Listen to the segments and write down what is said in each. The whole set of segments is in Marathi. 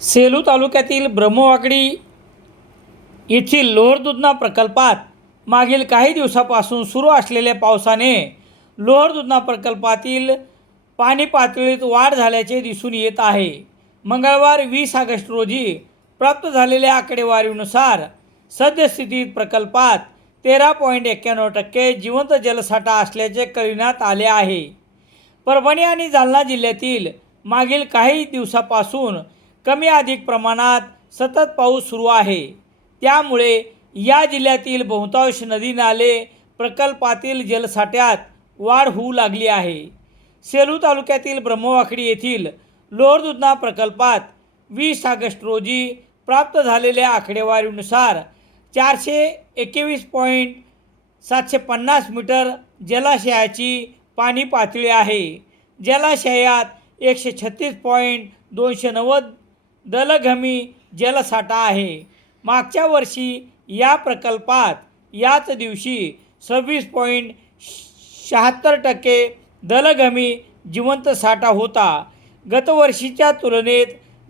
सेलू तालुक्यातील ब्रह्मवाकडी येथील लोहर दुधना प्रकल्पात मागील काही दिवसापासून सुरू असलेल्या पावसाने लोहर दुधना प्रकल्पातील पाणी पातळीत वाढ झाल्याचे दिसून येत आहे. मंगळवार वीस ऑगस्ट रोजी प्राप्त झालेल्या आकडेवारीनुसार सद्यस्थितीत प्रकल्पात तेरा पॉईंट एक्क्याण्णव टक्के जिवंत जलसाठा असल्याचे कळविण्यात आले आहे. परभणी आणि जालना जिल्ह्यातील मागील काही दिवसापासून कमी अधिक प्रमाणात सतत पाऊस सुरू आहे. त्यामुळे या जिल्ह्यातील बहुतांश नदी नाले प्रकल्पातील जलसाठ्यात वाढ होऊ लागली आहे. सेलू तालुक्यातील ब्रह्मवाकडी येथील लोहरदुधना प्रकल्पात वीस ऑगस्ट रोजी प्राप्त झालेल्या आकडेवारीनुसार चारशे एकवीस पॉईंट सातशे पन्नास मीटर जलाशयाची पाणी पातळी आहे. जलाशयात एकशे छत्तीस पॉईंट दोनशे नव्वद दलघमी जलसाठा आहे. मागच्या वर्षी या प्रकल्पात याच दिवशी सव्वीस पॉईंट शहात्तर टक्के दलघमी जिवंत साठा होता. गतवर्षीच्या तुलनेत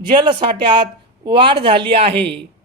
जलसाठ्यात वाढ झाली आहे.